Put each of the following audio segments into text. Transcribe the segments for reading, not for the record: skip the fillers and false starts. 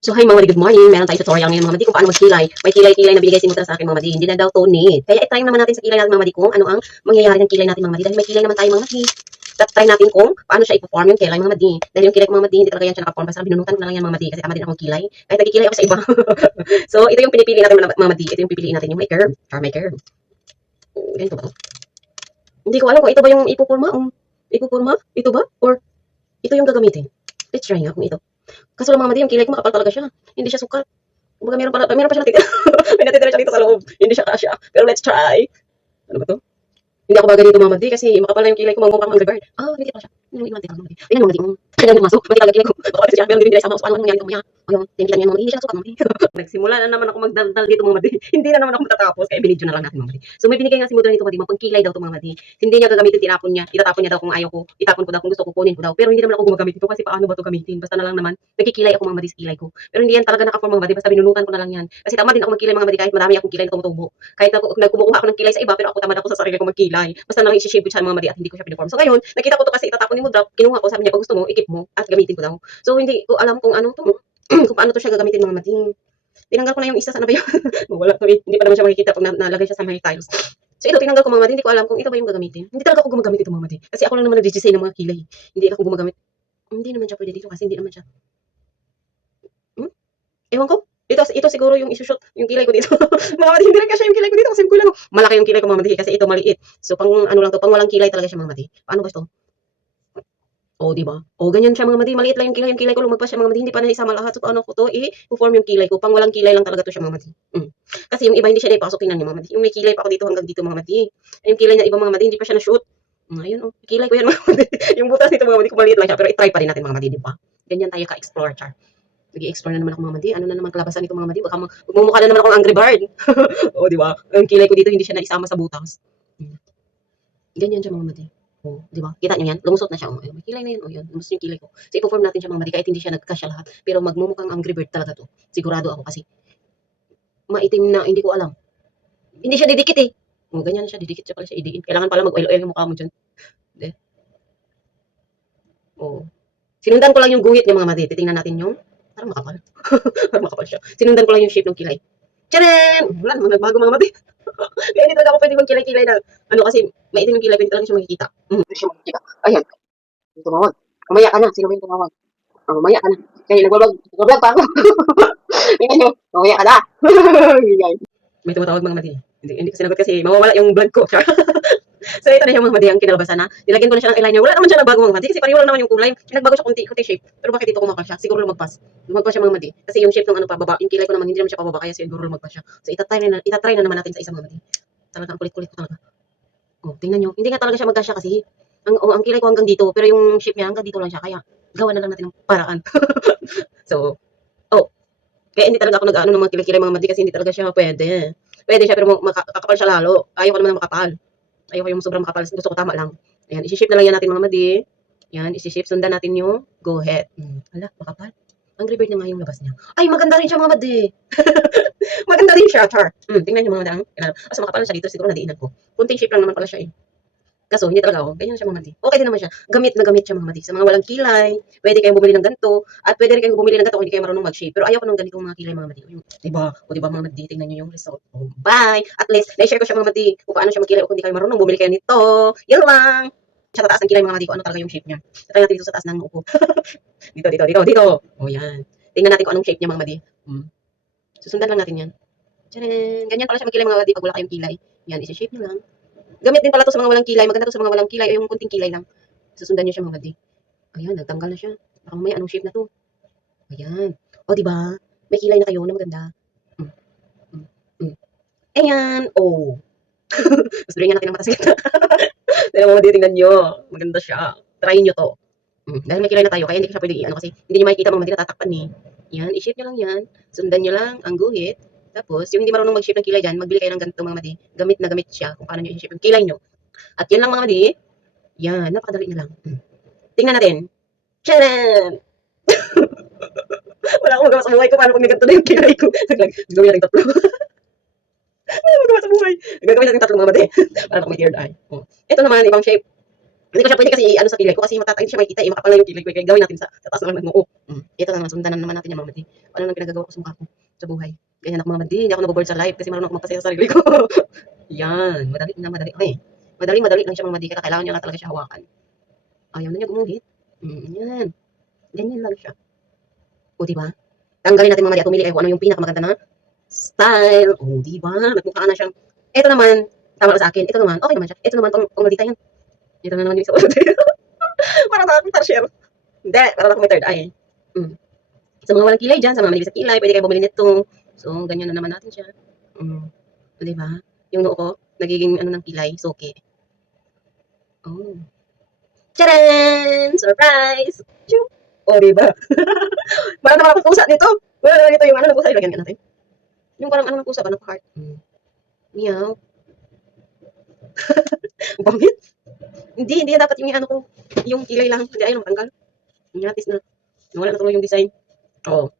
So, hi mga madi, good morning. Meron tayong tutorial ngayon mga madi kung paano magkilay. May kilay-kilay na binigay si Mutra sa akin mga madi. Hindi na daw to need. Kaya i-try naman natin sa kilay natin mga madi kung ano ang mangyayari ng kilay natin mga madi. Dahil may kilay naman tayo mga madi. Try natin kung paano siya i-perform yung kilay mga madi. Dahil yung kilay ko mga madi, hindi talaga yan siya nakaperform. Basta binunutan ko na lang yan mga madi kasi tama din akong kilay. Kahit nagkikilay ako sa iba. So, ito yung pinipili natin mga madi. Ito yung pipiliin natin yung may curve. Or may curve. Ganito ba to? Hindi ko alam kung ito ba yung ipupurma. Ipupurma? Ito ba? Or ito yung gagamitin? Let's try nga kung ito. Kaso lang mga madi, yung kilay ko makapal talaga siya. Hindi siya sukat. Kumbaga meron pa siya natitira. May natitira siya dito sa loob. Hindi siya kasya. Pero let's try. Ano ba to? Hindi ako bagay dito mga madi kasi makapal na yung kilay ko mga mukhang Angry Bird. Hindi pa siya. Yung iwan tira mga madi. Ayan mga madi. Kaya yung maso. Madi talaga kilay ko. Baka kasi siya. Pero hindi sa mga paano nangyari ito mga. Ayun. Tingnan niya mga madi. Hindi siya sukat mga madi. Nagsimula na naman ako magdaldal dito mga madi. Hindi na naman ako matatapos. Kaya binidyo na lang natin mga madi. So may binigay nga si Mudra nito mga madi. Mapangkilay daw ito mga madi. Hindi niya gagamitin, tinapon niya. Itatapon niya daw kung ayaw ko. Itapon ko daw kung gusto ko, kunin ko daw. Pero hindi naman ako gumagamit ito kasi paano ba ito gamitin? Basta na lang naman. Nagkikilay ako mga madi sa kilay ko. Pero hindi yan talaga nakaform mga madi. Basta binunutan ko na lang yan. Kasi tama din ako magkilay mga madi kahit marami akong kilay na tumutubo. Kahit kumukuha ako ng kilay sa iba pero ako tamad ako sa sarili ko magkilay. Basta na lang i-shape ko siya mga madi at hindi ko siya piniform. So ngayon, nakita ko to kasi itatapon ni Mudra. Kinuha ko, sabi niya pag gusto mo, ikip mo at gamitin ko daw. So hindi ko alam kung ano to. Kung paano to siya gagamitin mga madi. Tinanggal ko na yung isa, sana ba yun? Wala to eh. Hindi pa naman siya makikita pag nalagay siya sa may tiles. So ito, tinanggal ko mga madi. Hindi ko alam kung ito ba yung gagamitin. Hindi talaga ako gumagamit ito mga madi. Kasi ako lang naman nag-design ng mga kilay. Hindi ako gumagamit. Hindi naman siya pwede dito kasi hindi naman siya. Ewan ko. Ito siguro yung isushoot yung kilay ko dito. Mga madi, hindi rin kasi yung kilay ko dito kasi kulang. Malaki yung kilay ko mga madi kasi ito maliit. So pang ano lang to, pang walang kilay talaga siya mga madi. Paano ba ito? Oh, di ba? Oh, ganyan siya mga madi. Maliit lang yung kilay ko lumagpas siya mga madi. Hindi pa naisama lahat. So paano ko to i-form yung kilay ko? Pang walang kilay lang talaga to siya mga madi. Kasi yung iba hindi siya naipasok, tingnan niyo mga madi. Yung may kilay pa ako dito hanggang dito mga madi. Yung kilay niya iba mga madi, hindi pa siya na-shoot. Ayun oh, kilay ko yan mga madi. Yung butas nito mga madi, kung maliit lang siya, pero i-try pa rin natin mga madi, di ba? Ganyan tayo ka-explore, char. Nag-i-explore na naman ako mga madi. Ano na naman kalabasan nito mga madi? Baka magmumukha na naman akong Angry Bird. Oh, di ba? Yung kilay ko dito hindi siya naisama sa butas. Ganyan siya mga madi. Oh, di ba? Kita niyo yan? Lumusot na siya. Oh, may kilay na yan. Oh, yun. Lumusot yung kilay ko. So, i-perform natin siya mga madi kahit hindi siya nagkasya lahat. Pero magmumukhang Angry Bird talaga to. Sigurado ako kasi maitim na hindi ko alam. Hindi siya didikit eh. Oh, ganyan siya. Didikit siya pala siya idiin. Kailangan pala mag-oil-oil yung mukha mo dyan. De. Oh. Sinundan ko lang yung guhit niya mga madi. Titingnan natin yung parang makapal. Parang makapal siya. Sinundan ko lang yung shape ng kilay. Tcharam! Wala naman nagbago mga madi. Kaya hindi talaga ako pwede magkilay-kilay na ano kasi maitim yung kilay ko, hindi talaga siya makikita. Hindi siya makikita. Ayan. Tumawag. Mamaya ka na. Sino ba yung tumawag? Oh, mamaya ka na. Kaya nagbablog pa ako. Tingnan nyo. Mamaya ka na. May tumatawag mga madi. Hindi ko sinagot kasi mawawala yung vlog ko. So ito na yung mga madi ang kinalabasan na. Nilagyan ko na siya ng eyeliner. Wala naman siya nagbago mga madi kasi pareho lang naman yung kulay. Nagbago siya kunti shape. Pero bakit dito kumakal siya? Siguro lumagpas. Lumagpas siya mga madi. Kasi yung shape ng ano pa baba, yung kilay ko naman hindi naman siya pababa kaya siguro lumagpas siya. So itatry na naman natin sa isang mga madi. Talagang kulit-kulit ko talaga. Oh, tingnan nyo. Hindi nga talaga siya magkasya kasi ang kilay ko hanggang dito pero yung shape niya hanggang dito lang siya kaya gawa na lang natin ng paraan. So, oh, kaya hindi talaga ako nag-ano ng mga kilay-kilay mga madi kasi hindi talaga siya pwede. Pwede siya pero kakapal siya lalo. Ayaw ko naman ng makapal. Ayaw ko yung sobrang makapal. Gusto ko tama lang. Ayan, isi-shape na lang yan natin mga madi. Yan, isi-shape. Sundan natin yung go ahead. Hala, makapal. Angry Bird na nga yung labas niya. Ay, maganda rin siya mga madi. Maganda rin siya, char. Tingnan niyo mga madi. Asa makapal na siya dito. Siguro nadiinan ko. Kunting shape lang naman pala siya eh. Kaso, hindi talaga ako. Ganyan siya mga madi. Okay din naman siya. Gamit na gamit siya mga madi. Sa mga walang kilay, pwede kayong bumili ng ganito. At pwede rin kayong bumili ng ganito kung hindi kayo marunong mag-shape. Pero ayaw ko ng ganitong mga kilay mga madi. Diba? O diba mga madi, tingnan nyo yung result. Oh, bye! At least, na-share ko siya mga madi kung paano siya magkilay o kung hindi kayo marunong, bumili kayo nito. Yun lang! Sa taas ng kilay mga madi ko, ano talaga yung shape niya. Try natin dito sa taas ng upo. Dito. O yan. Tingnan natin kung anong shape niya mga madi. Susundan lang natin yan. Tcharan! Ganyan pala siya magkilay mga madi pag wala kayong kilay. Yan, isi-shape nyo lang. Gamit din pala to sa mga walang kilay. Maganda to sa mga walang kilay. Yung kunting kilay lang. Susundan nyo siya mga madi. Ayan, nagtanggal na siya. Baka mamaya anong shape na to. Ayan. O, diba? May kilay na kayo na maganda. Ayan. Oh. Mas bigyan natin ng mata sa gitna. Dahil mga titingnan nyo. Maganda siya. Try nyo to. Dahil may kilay na tayo, kaya hindi ko siya pwede i-ano kasi hindi nyo makikita mga madi natatakpan eh. Yan, i-shape nyo lang yan. Sundan nyo lang ang guhit. Tapos, yung hindi marunong mag-shape ng kilay dyan, magbili kayo ng ganito mga madi. Gamit na gamit siya kung paano nyo i-shape yung kilay nyo. At yan lang mga madi. Yan, napakadali na lang. Tingnan natin. Tcharan! Wala akong magawa sa buhay ko. Paano pag naganto na yung kilay ko? Gawin natin tatlo. Wala akong magawa sa buhay. Gagawin natin tatlo mga madi. Para ako may third eye. Ito naman, ibang shape. Hindi ko siya pwede kasi ano sa kilay ko kasi hindi siya makikita eh, makapal na yung kilay ko. Kaya gawin natin sa taas naman ng noo. Ito naman, sundan na naman natin yung mga madi. Ano nang ginagawa ko sa mukha ko sa buhay. Ganyan ako mga madi, hindi ako naboboard sa live kasi marunong ako magpasaya sa sarili ko. Yan, madali na madali. Okay. Madali lang siya mga madi, kaya kailangan niya lang talaga siya hawakan. Ayaw na niya gumuhit. Yan. Ganyan lang siya. O, diba? Tanggalin natin mga madi at pumili kayo kung ano yung pinakamaganda na style. O, diba? Nagmukha na siyang, ito naman, tama na sa akin. Ito naman, okay naman siya. Ito naman, pang madita yan. Ito na naman yung isa ulit. Para na akong tarsier. Hindi, para na akong may third eye. Sa mga walang kilay dyan, sa mga manipis sa kilay, pwede kayo bumili nito. So, ganyan na naman natin siya. Di ba? Yung noo ko, nagiging ano ng kilay, soke. Oh. Charan! Surprise! Choo! O, diba? Parang naman akong pusa dito. Wala ito yung ano ng pusa, ilagyan ka natin. Yung parang ano ng pusa ba, ng heart. Meow. Bakit? Hindi dapat yung ano ko, yung kilay lang. Hindi, ayun, tanggal. Inatis na. Nawala na tuloy yung design. Oo.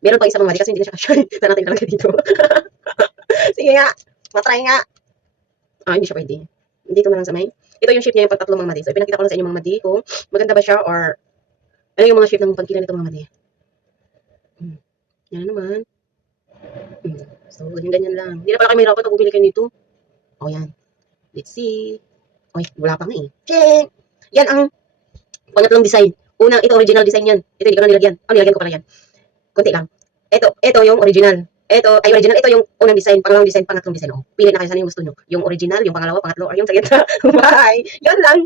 Meron pa isa mga mali kasi hindi na siya kasya. Saan natin ilalagay dito? Sige nga. Matry nga. Hindi siya pwede. Dito na lang sa may. Ito yung shape niya yung pagtatlo mga madi. So, ipinakita ko lang sa inyo mga madi kung maganda ba siya or ano yung mga shape ng pagkila nito mga madi. Yan na naman. So, ganyan lang. Hindi na pala kayo mahirapan pag bumili kayo nito. O, yan. Let's see. Oy, wala pa nga eh. Check! Yan ang pangatlong design. Unang, ito original design yan. Ito hindi ko na nilagyan. Nilagyan ko pala yan. Konti lang. Ito yung original. Original. Ito yung unang design, pangalawang design, pangatlong design. Pili na kayo saan yung gusto nyo. Yung original, yung pangalawa, pangatlo, or yung sa gitna. Bye! Yan lang.